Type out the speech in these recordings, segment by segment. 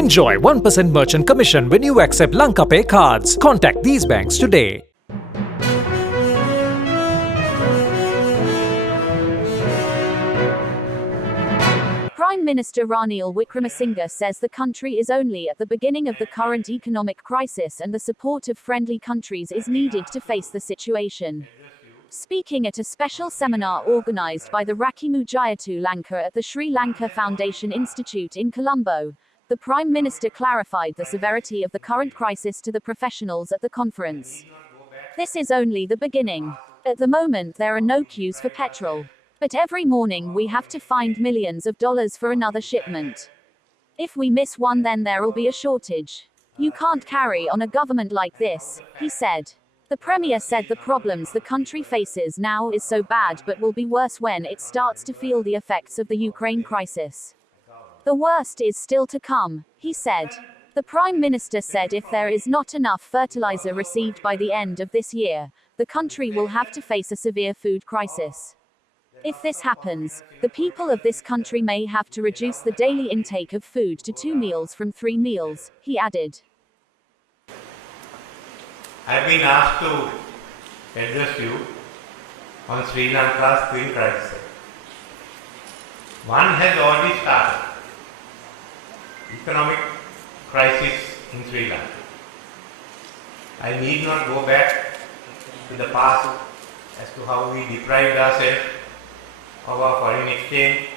Enjoy 1% merchant commission when you accept Lanka Pay cards. Contact these banks today. Prime Minister Ranil Wickremesinghe says the country is only at the beginning of the current economic crisis and the support of friendly countries is needed to face the situation. Speaking at a special seminar organized by the Rakimu Jayatu Lanka at the Sri Lanka Foundation Institute in Colombo, the Prime Minister clarified the severity of the current crisis to the professionals at the conference. This is only the beginning. At the moment there are no queues for petrol. But every morning we have to find millions of dollars for another shipment. If we miss one, then there will be a shortage. You can't carry on a government like this, he said. The Premier said the problems the country faces now is so bad but will be worse when it starts to feel the effects of the Ukraine crisis. The worst is still to come, he said. The Prime Minister said if there is not enough fertilizer received by the end of this year, the country will have to face a severe food crisis. If this happens, the people of this country may have to reduce the daily intake of food to 2 meals from 3 meals, he added. I've been asked to address you on Sri Lanka's twin crisis. One has already started. Economic crisis in Sri Lanka. I need not go back to the past as to how we deprived ourselves of our foreign exchange,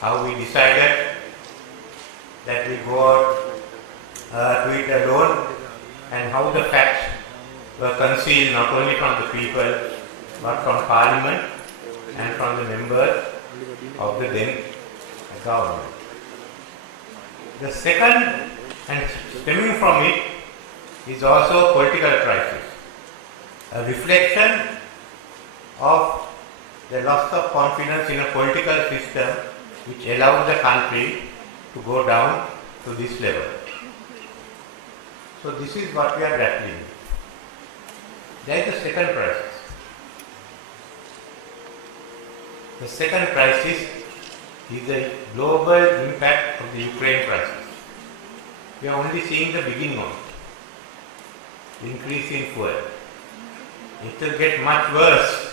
how we decided that we go out to it alone, and how the facts were concealed not only from the people but from Parliament and from the members of the then government. The second, and stemming from it, is also a political crisis, a reflection of the loss of confidence in a political system which allows the country to go down to this level. So this is what we are grappling with. There is the second crisis. The second crisis is the global impact of the Ukraine crisis. We are only seeing the beginning of it. Increase in fuel. It will get much worse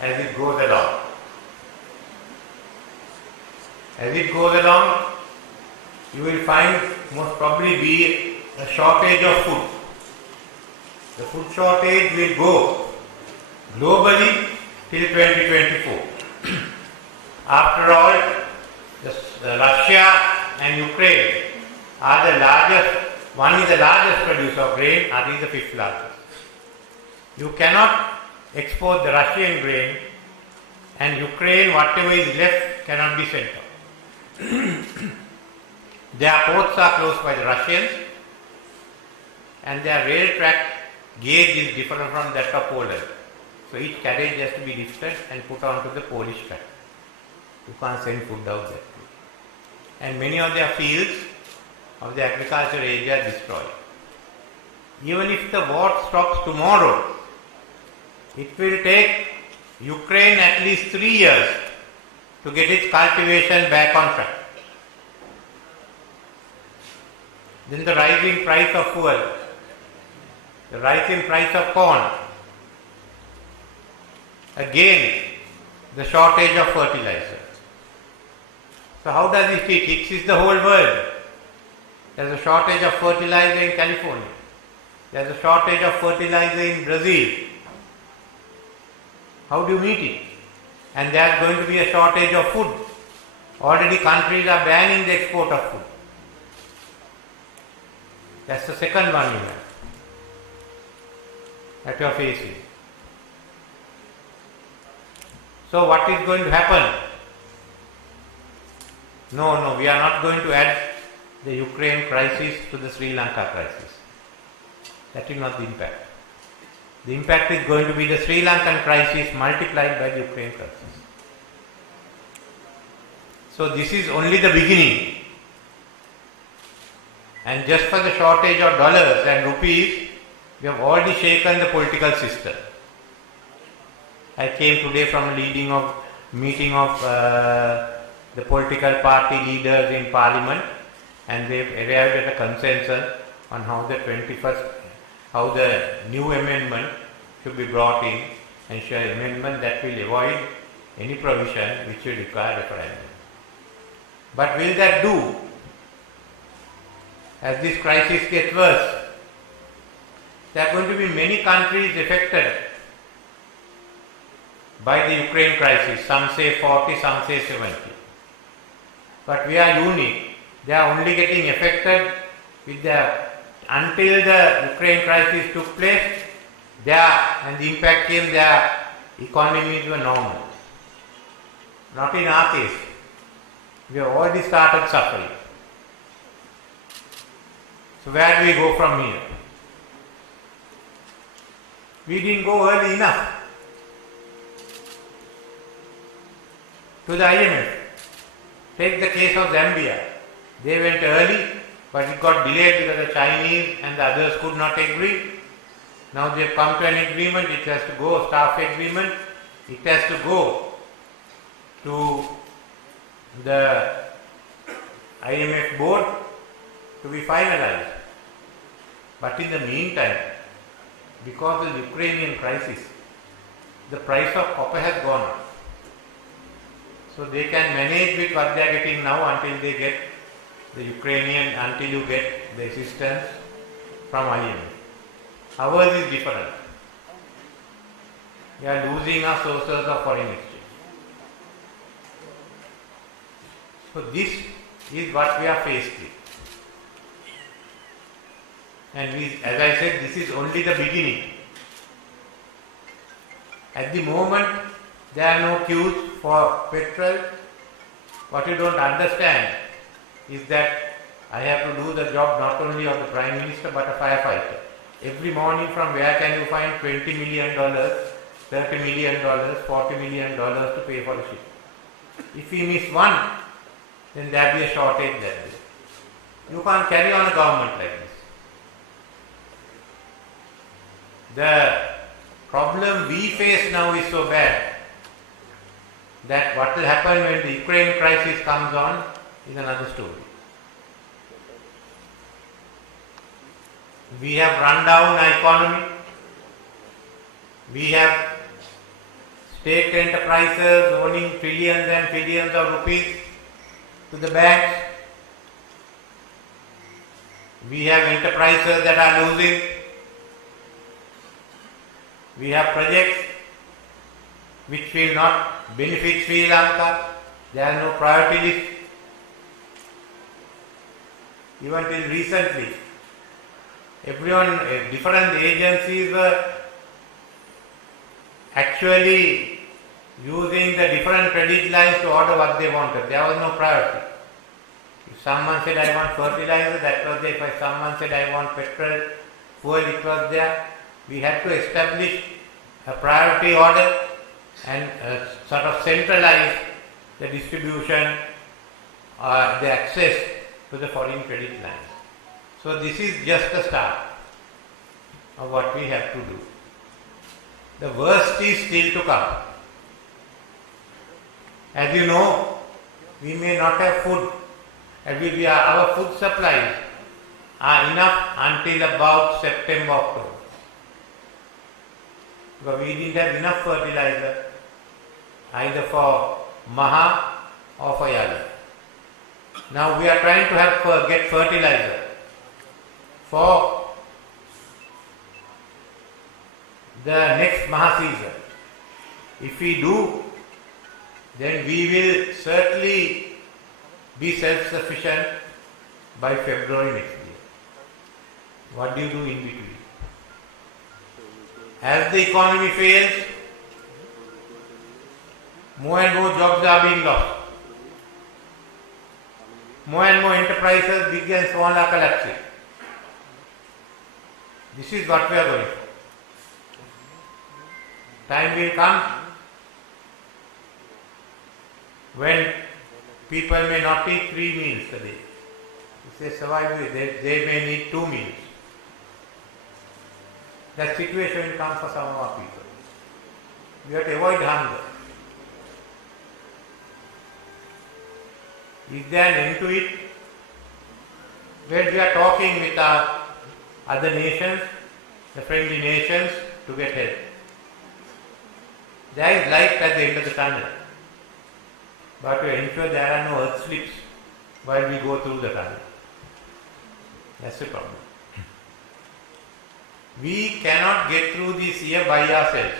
as it goes along. As it goes along, you will find most probably be a shortage of food. The food shortage will go globally till 2024. After all, Russia and Ukraine are the largest, one is the largest producer of grain, other is the fifth largest. You cannot export the Russian grain, and Ukraine, whatever is left, cannot be sent out. Their ports are closed by the Russians, and their rail track gauge is different from that of Poland. So each carriage has to be lifted and put onto the Polish track. You can't send food out that way. And many of their fields of the agriculture area are destroyed. Even if the war stops tomorrow, it will take Ukraine at least 3 years to get its cultivation back on track. Then the rising price of fuel, the rising price of corn, again the shortage of fertilizer. So how does it hit? It hits the whole world. There is a shortage of fertilizer in California. There is a shortage of fertilizer in Brazil. How do you meet it? And there is going to be a shortage of food. Already countries are banning the export of food. That's the second one you have that you are facing. So what is going to happen? No, we are not going to add the Ukraine crisis to the Sri Lanka crisis. That is not the impact. The impact is going to be the Sri Lankan crisis multiplied by the Ukraine crisis. So this is only the beginning. And just for the shortage of dollars and rupees, we have already shaken the political system. I came today from a meeting of the political party leaders in Parliament, and they've arrived at a consensus on how the new amendment should be brought in, ensure amendment that will avoid any provision which will require referendum. But will that do? As this crisis gets worse, there are going to be many countries affected by the Ukraine crisis. Some say 40, some say 70. But we are unique. They are only getting affected until the Ukraine crisis took place, and the impact came, their economies were normal. Not in our case. We have already started suffering. So where do we go from here? We didn't go early enough to the IMF. Take the case of Zambia. They went early, but it got delayed because the Chinese and the others could not agree. Now they have come to an agreement, it has to go, staff agreement, it has to go to the IMF board to be finalized. But in the meantime, because of the Ukrainian crisis, the price of copper has gone up. So they can manage with what they are getting now until they get until you get the assistance from IMF. Ours is different. We are losing our sources of foreign exchange. So this is what we are faced with. And as I said, this is only the beginning. At the moment, there are no queues for petrol. What you don't understand is that I have to do the job not only of the Prime Minister but a firefighter. Every morning from where can you find $20 million, $30 million, $40 million to pay for the ship? If we miss one, then there will be a shortage that day. You can't carry on a government like this. The problem we face now is so bad that what will happen when the Ukraine crisis comes on is another story. We have run down our economy. We have state enterprises owning trillions and trillions of rupees to the banks. We have enterprises that are losing. We have projects which will not benefit Sri Lanka. There are no priority list. Even till recently, different agencies were actually using the different credit lines to order what they wanted. There was no priority. If someone said I want fertilizer, that was there. If someone said I want petrol, fuel, it was there. We had to establish a priority order and sort of centralize the distribution or the access to the foreign credit lines. So this is just the start of what we have to do. The worst is still to come. As you know, we may not have food. Our food supplies are enough until about September, October. Because we didn't have enough fertilizer either for Maha or for Yala. Now we are trying to get fertilizer for the next Maha season. If we do, then we will certainly be self-sufficient by February next year. What do you do in between? As the economy fails, more and more jobs are being lost. More and more enterprises, big and small, are collapsing. This is what we are going for. Time will come when people may not eat 3 meals a day. If they survive, they may need 2 meals. That situation will come for some of our people. We have to avoid hunger. Is there an end to it? where we are talking with our other nations, the friendly nations, to get help. There is light at the end of the tunnel, but to ensure there are no earth slips while we go through the tunnel. That's the problem. We cannot get through this year by ourselves.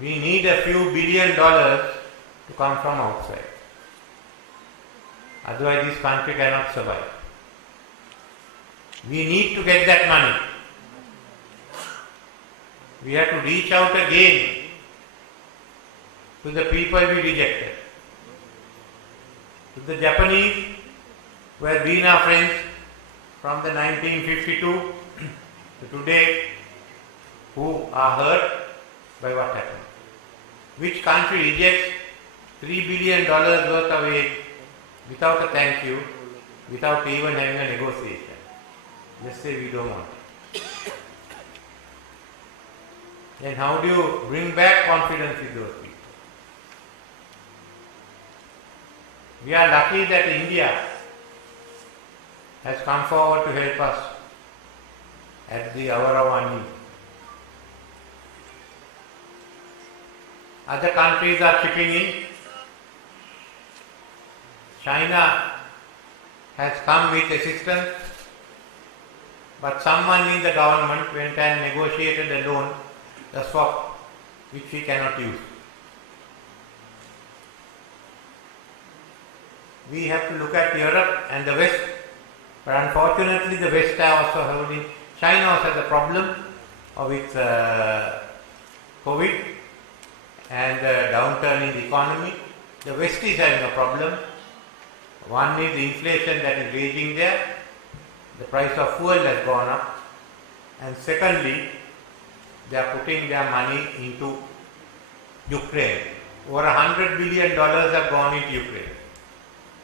We need a few $1 billion to come from outside. Otherwise this country cannot survive. We need to get that money. We have to reach out again to the people we rejected. To the Japanese, who have been our friends from the 1952 to today, who are hurt by what happened. Which country rejects $3 billion worth of aid without a thank you, without even having a negotiation? Let's say we don't want it. Then how do you bring back confidence in those people? We are lucky that India has come forward to help us at the hour of our need. Other countries are chipping in. China has come with assistance, but someone in the government went and negotiated a loan, a swap, which we cannot use. We have to look at Europe and the West, but unfortunately the West are also holding. China also has a problem with COVID and the downturn in the economy. The West is having a problem. One is the inflation that is raging there. The price of fuel has gone up. And secondly, they are putting their money into Ukraine. Over $100 billion have gone into Ukraine.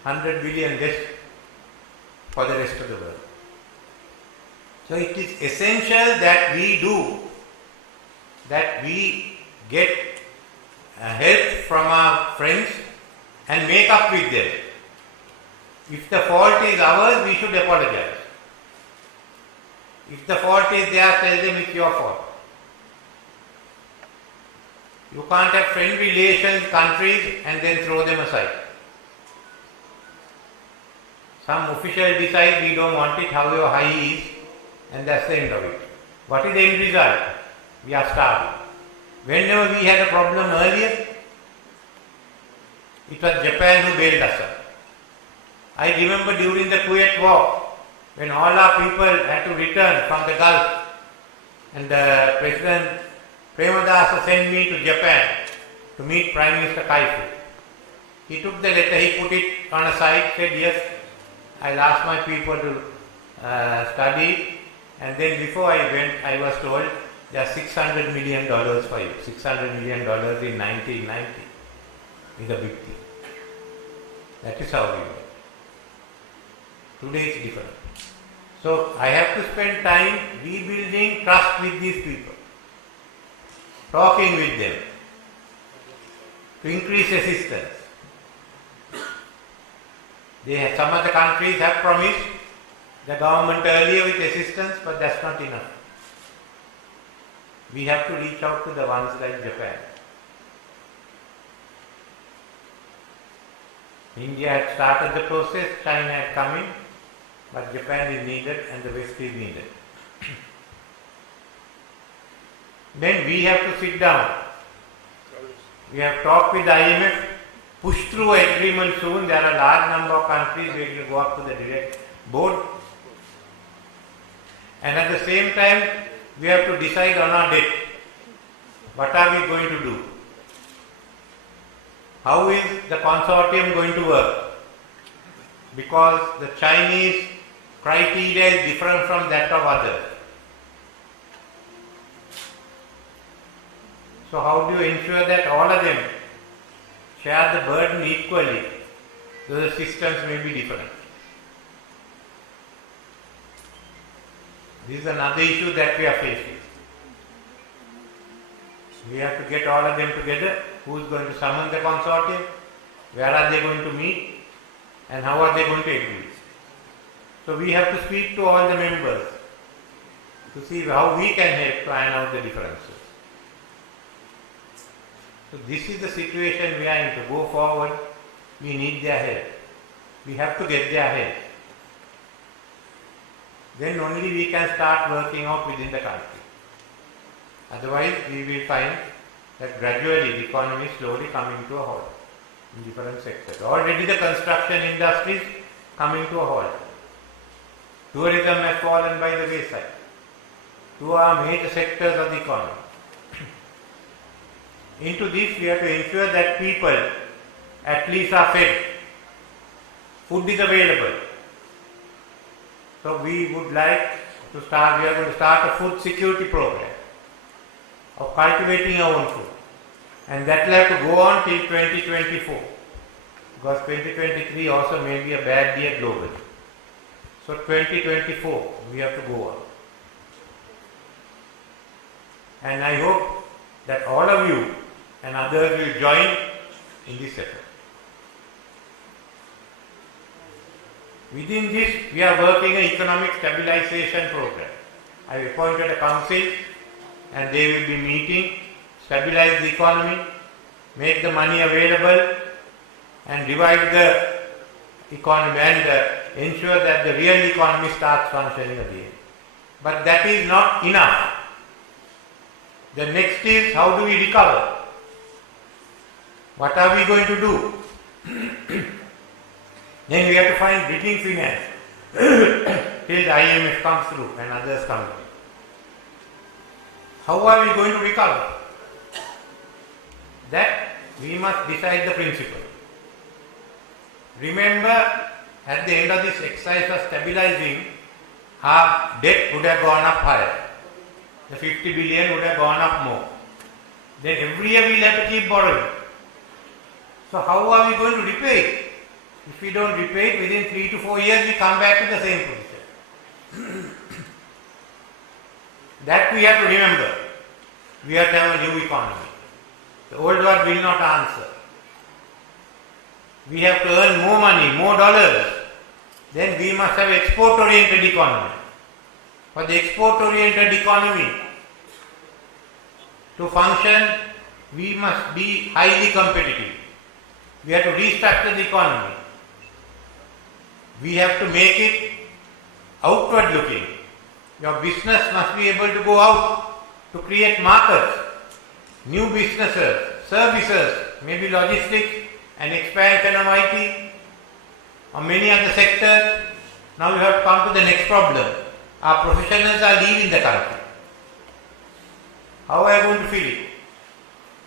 100 billion less for the rest of the world. So it is essential that we do, that we get help from our friends and make up with them. If the fault is ours, we should apologize. If the fault is theirs, tell them it's your fault. You can't have friendly relations with countries and then throw them aside. Some official decides we don't want it, however high he is, and that's the end of it. What is the end result? We are starving. Whenever we had a problem earlier, it was Japan who bailed us out. I remember during the Kuwait war, when all our people had to return from the Gulf, and President Premadasa sent me to Japan to meet Prime Minister Kaifu. He took the letter, he put it on a side, said, yes, I'll ask my people to study, and then before I went, I was told, there are $600 million for you. $600 million in 1990 is a big thing. That is how we work. Today it's different. So I have to spend time rebuilding trust with these people, talking with them, to increase assistance. Some other countries have promised the government earlier with assistance, but that's not enough. We have to reach out to the ones like Japan. India had started the process, China had come in, but Japan is needed and the West is needed. Then we have to sit down. We have talked with the IMF, push through agreement soon. There are a large number of countries where we will go up to the direct board. And at the same time, we have to decide on our debt. What are we going to do? How is the consortium going to work? Because the Chinese criteria is different from that of others. So how do you ensure that all of them share the burden equally, though the systems may be different? This is another issue that we are facing. We have to get all of them together. Who is going to summon the consortium? Where are they going to meet? And how are they going to agree? So we have to speak to all the members to see how we can help to iron out the differences. So this is the situation we are in. To go forward, we need their help. We have to get their help. Then only we can start working out within the country. Otherwise, we will find that gradually the economy is slowly coming to a halt in different sectors. Already the construction industry is coming to a halt. Tourism has fallen by the wayside. Two are major sectors of the economy. Into this, we have to ensure that people at least are fed. Food is available. So we would like to start, we are going to start a food security program of cultivating our own food. And that will have to go on till 2024. Because 2023 also may be a bad year globally. So 2024 we have to go on. And I hope that all of you and others will join in this effort. Within this, we are working an economic stabilization program. I have appointed a council and they will be meeting, stabilize the economy, make the money available and revive the economy and ensure that the real economy starts functioning again. But that is not enough. The next is, how do we recover? What are we going to do? Then we have to find bridging finance till the IMF comes through and others come through. How are we going to recover? That we must decide the principle. Remember, at the end of this exercise of stabilizing, our debt would have gone up higher. The 50 billion would have gone up more. Then every year we will have to keep borrowing. So how are we going to repay it? If we don't repay it, within 3 to 4 years we come back to the same position. That we have to remember. We have to have a new economy. The old one will not answer. We have to earn more money, more dollars. Then we must have export-oriented economy. For the export-oriented economy to function, we must be highly competitive. We have to restructure the economy. We have to make it outward looking. Your business must be able to go out to create markets, new businesses, services, maybe logistics, and expansion of IT, or many other sectors. Now you have to come to the next problem. Our professionals are leaving the country. How are you going to fill it?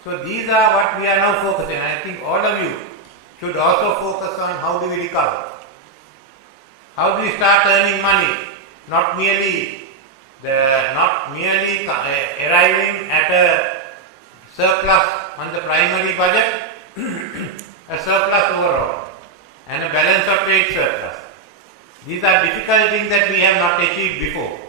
So these are what we are now focusing on. I think all of you should also focus on how do we recover. How do we start earning money? Not merely arriving at a surplus on the primary budget, a surplus overall, and a balance of trade surplus. These are difficult things that we have not achieved before.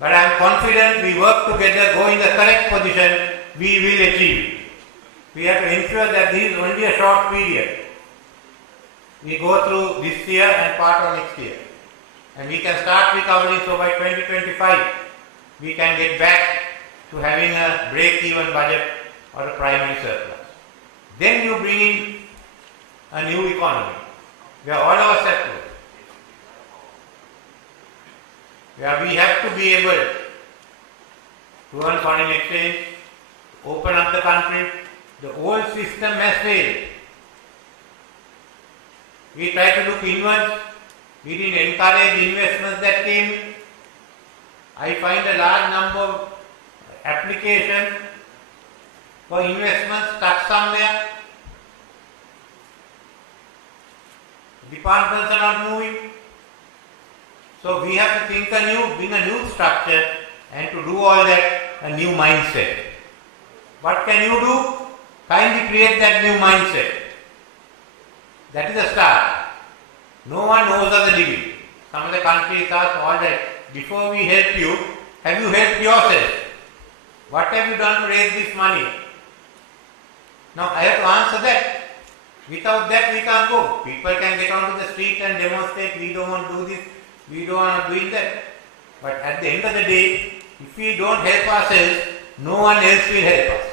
But I am confident we work together, go in the correct position, we will achieve it. We have to ensure that this is only a short period. We go through this year and part of next year. And we can start recovering, so by 2025 we can get back to having a break-even budget or a primary surplus. Then you bring in a new economy where all our sectors, where we have to be able to earn foreign exchange, open up the country. The old system has failed. We try to look inwards. We didn't encourage investments that came in. I find a large number of applications for investments stuck somewhere. Departments are not moving. So we have to think anew, bring a new structure, and to do all that, a new mindset. What can you do? Kindly create that new mindset. That is a start. No one knows of the living. Some of the countries ask all that. Before we help you, have you helped yourself? What have you done to raise this money? Now I have to answer that. Without that we can't go. People can get onto the street and demonstrate, we don't want to do this, we don't want to do that. But at the end of the day, if we don't help ourselves, no one else will help us.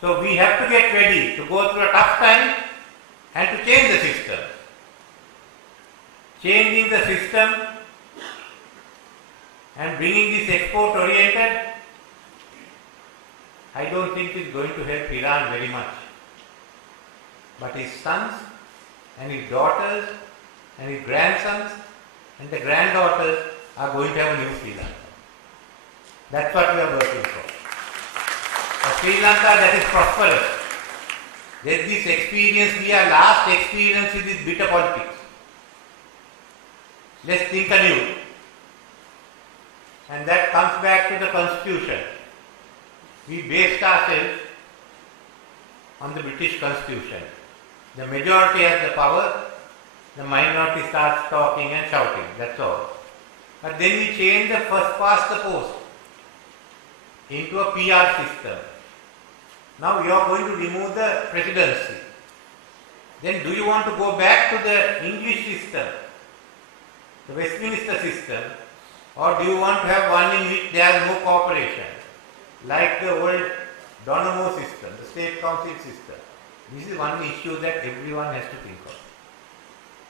So we have to get ready to go through a tough time and to change the system. Changing the system and bringing this export oriented, I don't think is going to help Iran very much. But his sons and his daughters and his grandsons and the granddaughters are going to have a new Sri Lanka. That's what we are working for. A Sri Lanka that is prosperous. That this experience, we are last experience with this bitter politics. Let's think anew. And that comes back to the Constitution. We based ourselves on the British Constitution. The majority has the power, the minority starts talking and shouting, that's all. But then we change the first past the post into a PR system. Now you are going to remove the presidency. Then do you want to go back to the English system, the Westminster system, or do you want to have one in which there is no cooperation, like the old Donamo system, the state council system? This is one issue that everyone has to think of.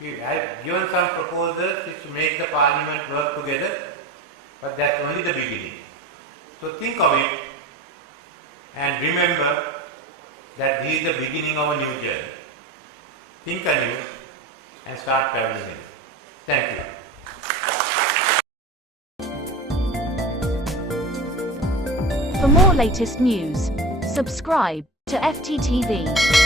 I have given some proposals which make the parliament work together, but that's only the beginning. So think of it and remember that this is the beginning of a new journey. Think anew and start traveling in. Thank you. For more latest news, subscribe to FTTV.